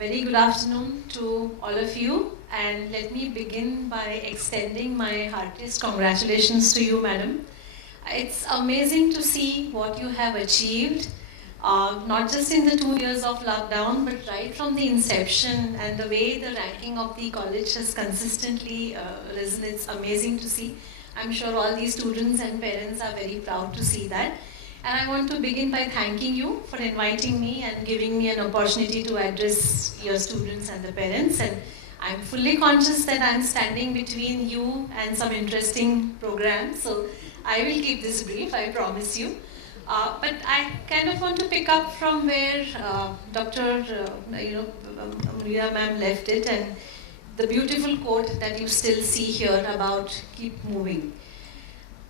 Very good afternoon to all of you, and let me begin by extending my heartiest congratulations to you, madam. It's amazing to see what you have achieved, not just in the 2 years of lockdown, but right from the inception and the way the ranking of the college has consistently risen. It's amazing to see. I'm sure all these students and parents are very proud to see that. And I want to begin by thanking you for inviting me and giving me an opportunity to address your students and the parents. And I'm fully conscious that I'm standing between you and some interesting programs. So I will keep this brief, I promise you. But I kind of want to pick up from where Dr. Maria ma'am left it, and the beautiful quote that you still see here about keep moving.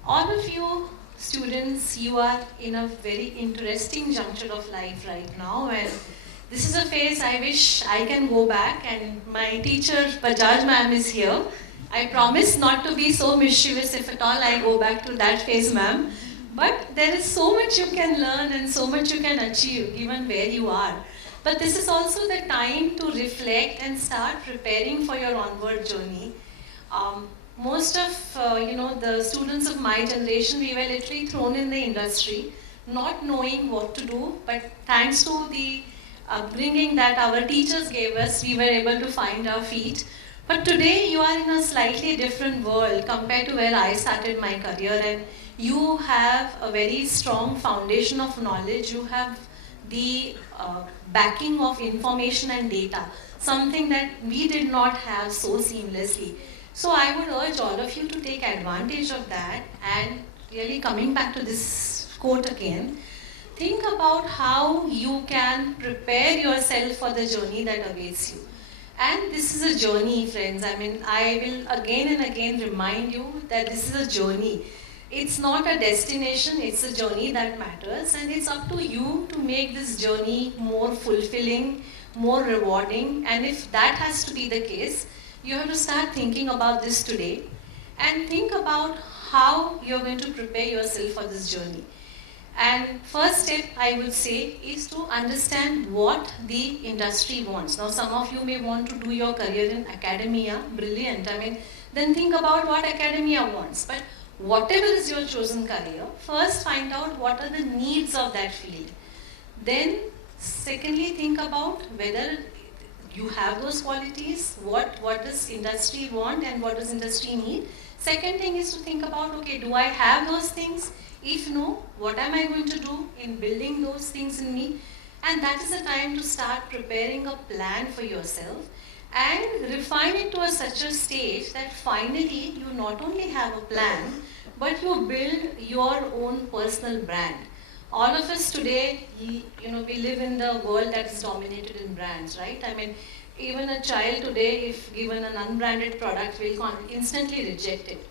All of you students, you are in a very interesting juncture of life right now, and this is a phase I wish I can go back, and my teacher Bajaj ma'am is here. I promise not to be so mischievous if at all I go back to that phase, ma'am. But there is so much you can learn and so much you can achieve given where you are. But this is also the time to reflect and start preparing for your onward journey. Most of the students of my generation, we were literally thrown in the industry, not knowing what to do, but thanks to the upbringing that our teachers gave us, we were able to find our feet. But today you are in a slightly different world compared to where I started my career, and you have a very strong foundation of knowledge. You have the backing of information and data, something that we did not have so seamlessly. So I would urge all of you to take advantage of that, and really coming back to this quote again, think about how you can prepare yourself for the journey that awaits you. And this is a journey, friends. I mean, I will again and again remind you that this is a journey. It's not a destination, it's a journey that matters, and it's up to you to make this journey more fulfilling, more rewarding, and if that has to be the case, you have to start thinking about this today and think about how you're going to prepare yourself for this journey. And first step I would say is to understand what the industry wants. Now some of you may want to do your career in academia, brilliant. I mean, then think about what academia wants. But whatever is your chosen career, first find out what are the needs of that field. Then secondly, think about whether you have those qualities, what does industry want and what does industry need. Second thing is to think about, okay, do I have those things? If no, what am I going to do in building those things in me? And that is the time to start preparing a plan for yourself and refine it to such a stage that finally you not only have a plan, but you build your own personal brand. All of us today, we live in the world that is dominated in brands, right? I mean, even a child today, if given an unbranded product, will instantly reject it.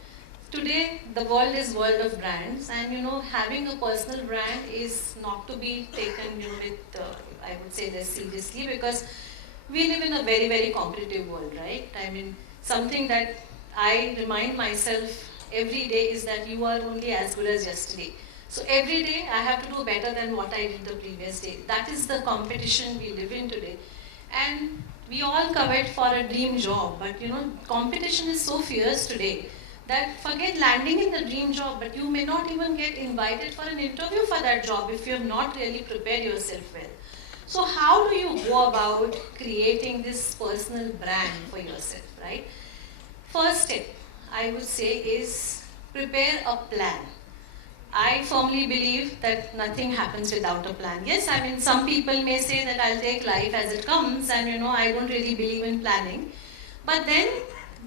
Today, the world is world of brands, and having a personal brand is not to be taken with, I would say, less seriously, because we live in a very, very competitive world, right? I mean, something that I remind myself every day is that you are only as good as yesterday. So every day I have to do better than what I did the previous day. That is the competition we live in today. And we all covet for a dream job, but competition is so fierce today that forget landing in the dream job, but you may not even get invited for an interview for that job if you have not really prepared yourself well. So how do you go about creating this personal brand for yourself, right? First step, I would say, is prepare a plan. I firmly believe that nothing happens without a plan. Yes, I mean, some people may say that I'll take life as it comes, and I don't really believe in planning. But then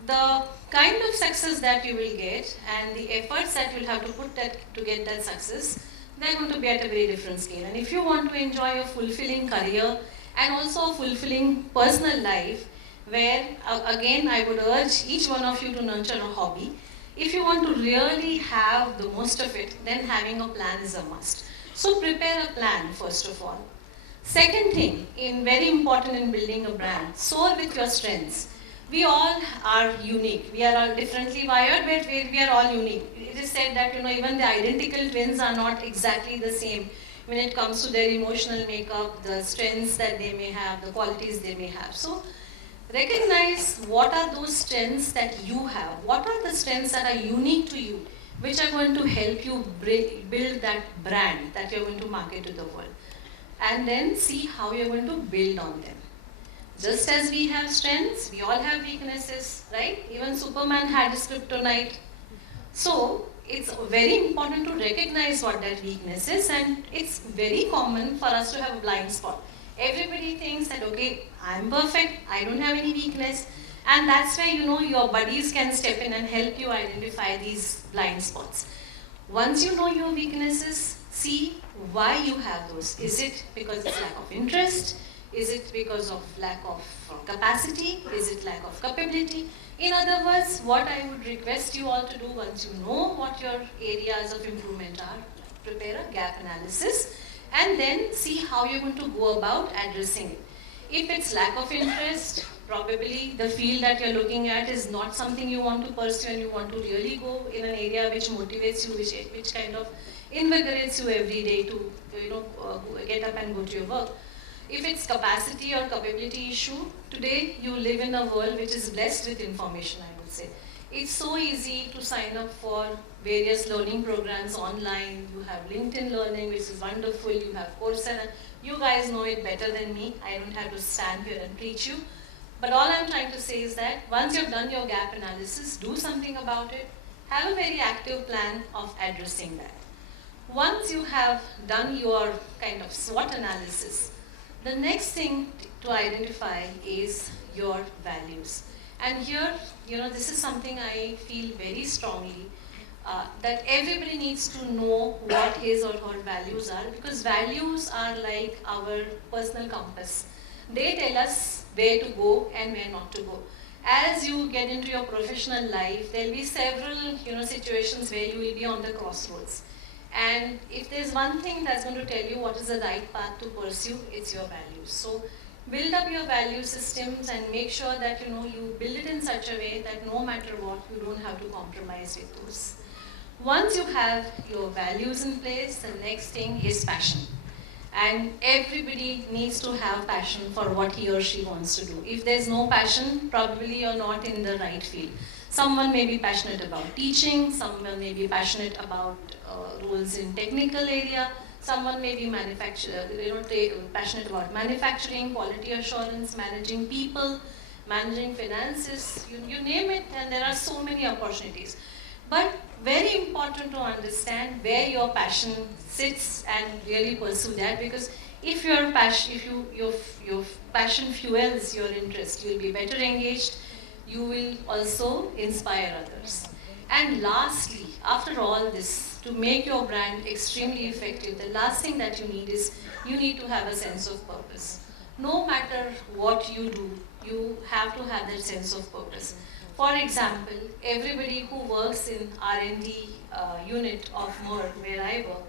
the kind of success that you will get and the efforts that you'll have to put to get that success, they're going to be at a very different scale. And if you want to enjoy a fulfilling career and also a fulfilling personal life, where again I would urge each one of you to nurture a hobby. If you want to really have the most of it, then having a plan is a must. So prepare a plan first of all. Second thing, very important in building a brand, soar with your strengths. We all are unique. We are all differently wired, but we are all unique. It is said that even the identical twins are not exactly the same. when it comes to their emotional makeup, the strengths that they may have, the qualities they may have. So recognize what are those strengths that you have, what are the strengths that are unique to you, which are going to help you build that brand that you're going to market to the world. And then see how you're going to build on them. Just as we have strengths, we all have weaknesses, right? Even Superman had his kryptonite. So it's very important to recognize what that weakness is, and it's very common for us to have a blind spot. Everybody thinks that, okay, I'm perfect, I don't have any weakness, and that's where your buddies can step in and help you identify these blind spots. Once you know your weaknesses, see why you have those. Is it because it's lack of interest? Is it because of lack of capacity? Is it lack of capability? In other words, what I would request you all to do once you know what your areas of improvement are, prepare a gap analysis and then see how you're going to go about addressing it. If it's lack of interest, probably the field that you're looking at is not something you want to pursue and you want to really go in an area which motivates you, which kind of invigorates you every day to get up and go to your work. If it's capacity or capability issue, today you live in a world which is blessed with information, I would say. It's so easy to sign up for various learning programs online. You have LinkedIn Learning, which is wonderful. You have Coursera. You guys know it better than me. I don't have to stand here and preach you. But all I'm trying to say is that once you've done your gap analysis, do something about it. Have a very active plan of addressing that. Once you have done your kind of SWOT analysis, the next thing to identify is your values. And here, this is something I feel very strongly, that everybody needs to know what his or her values are, because values are like our personal compass. They tell us where to go and where not to go. As you get into your professional life, there will be several situations where you will be on the crossroads. And if there's one thing that's going to tell you what is the right path to pursue, it's your values. So build up your value systems and make sure that you build it in such a way that no matter what, you don't have to compromise with those. Once you have your values in place, the next thing is passion. And everybody needs to have passion for what he or she wants to do. If there's no passion, probably you're not in the right field. Someone may be passionate about teaching, someone may be passionate about roles in technical area, someone may be passionate about manufacturing, quality assurance, managing people, managing finances, you name it, and there are so many opportunities. But very important to understand where your passion sits and really pursue that, because if your passion fuels your interest, you will be better engaged, you will also inspire others. And lastly, after all this, to make your brand extremely effective, the last thing that you need is you need to have a sense of purpose. No matter what you do, you have to have that sense of purpose. For example, everybody who works in R&D unit of Merck, where I work,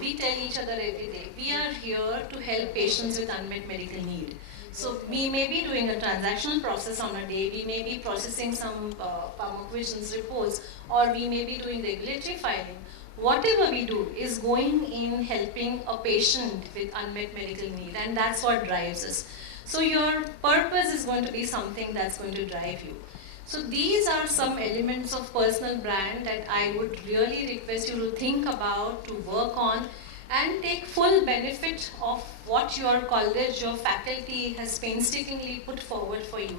we tell each other every day, we are here to help patients with unmet medical need. So we may be doing a transactional process on a day, we may be processing some pharmacovigilance reports, or we may be doing regulatory filing. Whatever we do is going in helping a patient with unmet medical need, and that's what drives us. So your purpose is going to be something that's going to drive you. So these are some elements of personal brand that I would really request you to think about, to work on, and take full benefit of what your college, your faculty has painstakingly put forward for you.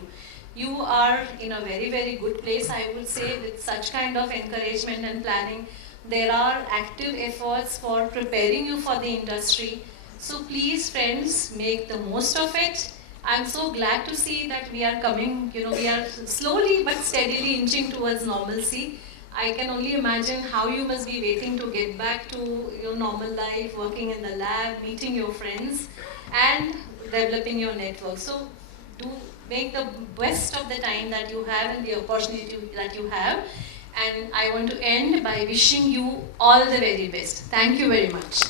You are in a very, very good place, I would say, with such kind of encouragement and planning. There are active efforts for preparing you for the industry. So please, friends, make the most of it. I'm so glad to see that we are coming, we are slowly but steadily inching towards normalcy. I can only imagine how you must be waiting to get back to your normal life, working in the lab, meeting your friends, and developing your network. So do make the best of the time that you have and the opportunity that you have. And I want to end by wishing you all the very best. Thank you very much.